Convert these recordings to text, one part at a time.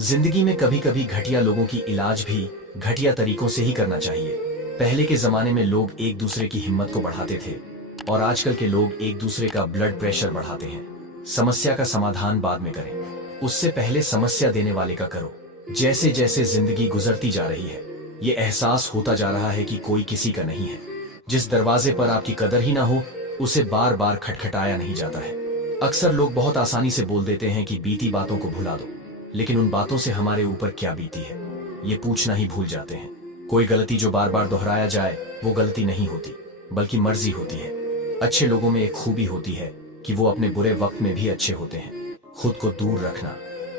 जिंदगी में कभी कभी घटिया लोगों की इलाज भी घटिया तरीकों से ही करना चाहिए। पहले के जमाने में लोग एक दूसरे की हिम्मत को बढ़ाते थे और आजकल के लोग एक दूसरे का ब्लड प्रेशर बढ़ाते हैं। समस्या का समाधान बाद में करें, उससे पहले समस्या देने वाले का करो। जैसे जैसे जिंदगी गुजरती जा रही है, ये एहसास होता जा रहा है कि कोई किसी का नहीं है। जिस दरवाजे पर आपकी कदर ही ना हो, उसे बार बार खटखटाया नहीं जाता है। अक्सर लोग बहुत आसानी से बोल देते हैं कि बीती बातों को भुला दो, लेकिन उन बातों से हमारे ऊपर क्या बीती है ये पूछना ही भूल जाते हैं। कोई गलती जो बार बार दोहराया जाए वो गलती नहीं होती, बल्कि मर्जी होती है। अच्छे लोगों में एक खूबी होती है कि वो अपने बुरे वक्त में भी अच्छे होते हैं। खुद को दूर रखना,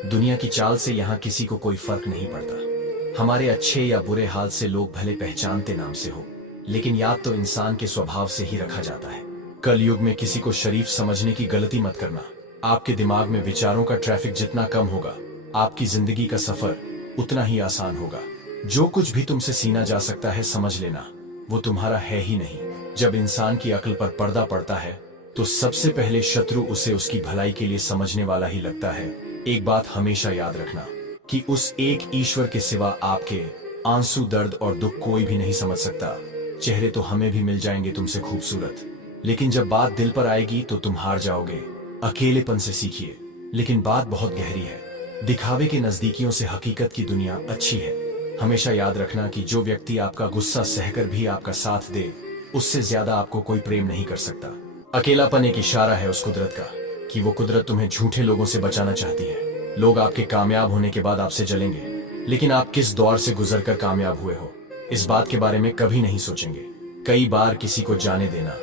दुनिया की चाल से यहाँ किसी को कोई फर्क नहीं पड़ता। हमारे अच्छे या बुरे हाल से लोग भले पहचानते नाम से हो, लेकिन याद तो इंसान के स्वभाव से ही रखा जाता है। कल युग में किसी को शरीफ समझने की गलती मत करना। आपके दिमाग में विचारों का ट्रैफिक जितना कम होगा, आपकी जिंदगी का सफर उतना ही आसान होगा। जो कुछ भी तुमसे सीना जा सकता है, समझ लेना वो तुम्हारा है ही नहीं। जब इंसान की अक्ल पर पर्दा पड़ता है तो सबसे पहले शत्रु उसे उसकी भलाई के लिए समझने वाला ही लगता है। एक बात हमेशा याद रखना कि उस एक ईश्वर के सिवा आपके आंसू, दर्द और दुख कोई भी नहीं समझ सकता। चेहरे तो हमें भी मिल जाएंगे तुमसे खूबसूरत, लेकिन जब बात दिल पर आएगी तो तुम हार जाओगे। अकेलेपन से सीखिए, लेकिन बात बहुत गहरी है। दिखावे के नजदीकियों से हकीकत की दुनिया अच्छी है। हमेशा याद रखना कि जो व्यक्ति आपका गुस्सा सहकर भी आपका साथ दे, उससे ज्यादा आपको कोई प्रेम नहीं कर सकता। अकेलापन एक इशारा है उस कुदरत का कि वो कुदरत तुम्हें झूठे लोगों से बचाना चाहती है। लोग आपके कामयाब होने के बाद आपसे जलेंगे, लेकिन आप किस दौर से गुजरकर कामयाब हुए हो, इस बात के बारे में कभी नहीं सोचेंगे। कई बार किसी को जाने देना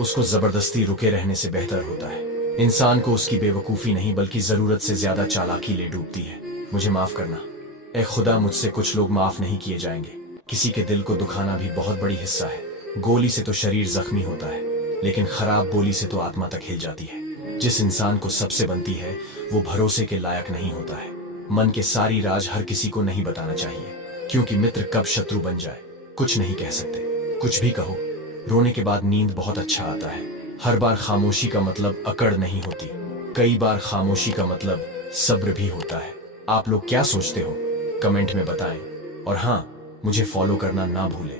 उसको जबरदस्ती रुके रहने से बेहतर होता है। इंसान को उसकी बेवकूफी नहीं बल्कि जरूरत से ज्यादा चालाकी ले डूबती है। मुझे माफ करना ए खुदा, मुझसे कुछ लोग माफ नहीं किए जाएंगे। किसी के दिल को दुखाना भी बहुत बड़ी हिस्सा है। गोली से तो शरीर जख्मी होता है, लेकिन खराब बोली से तो आत्मा तक हिल जाती है। जिस इंसान को सबसे बनती है वो भरोसे के लायक नहीं होता है। मन के सारी राज हर किसी को नहीं बताना चाहिए, क्योंकि मित्र कब शत्रु बन जाए कुछ नहीं कह सकते। कुछ भी कहो, रोने के बाद नींद बहुत अच्छा आता है। हर बार खामोशी का मतलब अकड़ नहीं होती, कई बार खामोशी का मतलब सब्र भी होता है। आप लोग क्या सोचते हो कमेंट में बताएं, और हाँ, मुझे फॉलो करना ना भूलें।